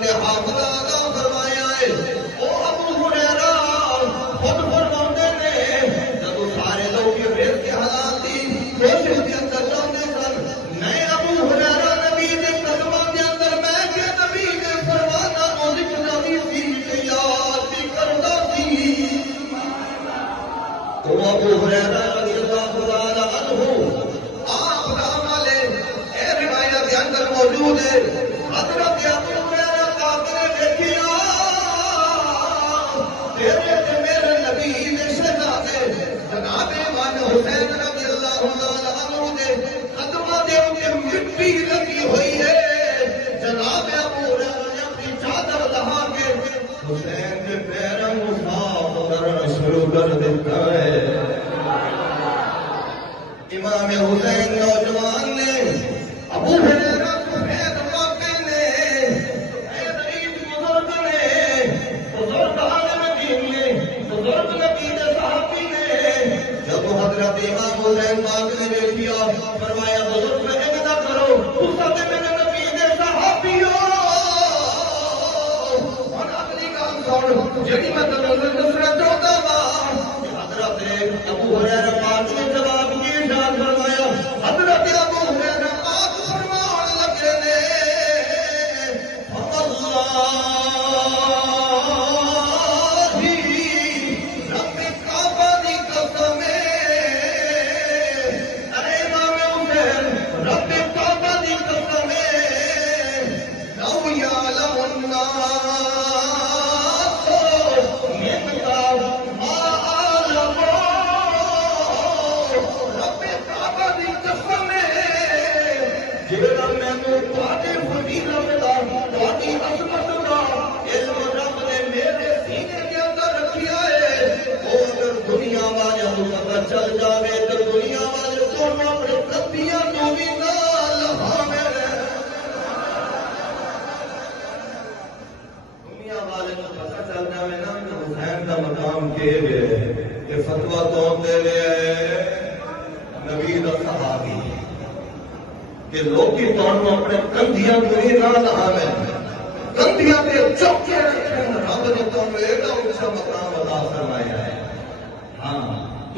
تے حافظ ادا فرمایا ہے او ابو ہریرہ خود فرماتے نے جب سارے لوگ یہ پھر کے حالات دی کوشش کے اندر لانے سن میں ابو ہریرہ نبی دے قدماں دے اندر میں کہ نبی نے فرمانا او لکھنا بھی سی کہ یاد بھی کردا سی تو ابو ہریرہ رضی اللہ تعالی عنہ آپ نام والے اے روایت کے اندر موجود ہے حضرت ابو ہریرہ پاک نے دیکھیا تیرے تے میرے نبی نے شہزادے جناب امام حسین رضی اللہ تعالی عنہ نے قدموں دے اوپر مٹی لگی ہوئی ہے جناب ابو ہریرہ نے اپنی چادر لہا کے حسین کے پیروں کو صاف کرنا شروع کر دیتا ہے امام حسین نوجوان نے ابو ہریرہ کو بھید واقع نے عید بزرگ نے بزرگ عالم دین نے بزرگ نبی نے صحابی نے جب حضرت امام حسین پاک نے دیکھیا فرمایا بزرگ میں نہ کرو اس وقت میرے نبی نے صحابی ہو اور اگلی کام سن جڑی میں تمہیں نصرت چاہتا ہوں حضرت ابو ہریرہ پاک نے جواب کی ارشاد فرمایا حضرت ابو ہریرہ پاک فرمان لگے نے اللہ رب کعبہ دی قسم ارے امام حسین رب کعبہ دی قسم لو یعلم الناس من ما رب کعبہ دی قسم جیڑا مینوں تواڈے فضیلت دا تواڈی عظمت دا علم رب نے میرے سینے کے اندر رکھیا ہے او اگر دنیا والے کو پتہ چل جاوے تو دنیا والے تو اپنے کندیاں تو بھی نہ لہاوے دنیا والے کو پتہ چل جاوے نا کہ حسین کا مقام کے ہے کہ فتوی کون دے رہے ہیں نبی دا صحابی کہ لوکی تانوں اپنے کندھیاں تو ہی نہ لہاویں کندھیاں تے چوک کے رکھیں رب نے تانوں ایڈا اونچا مقام عطا فرمایا ہے ہاں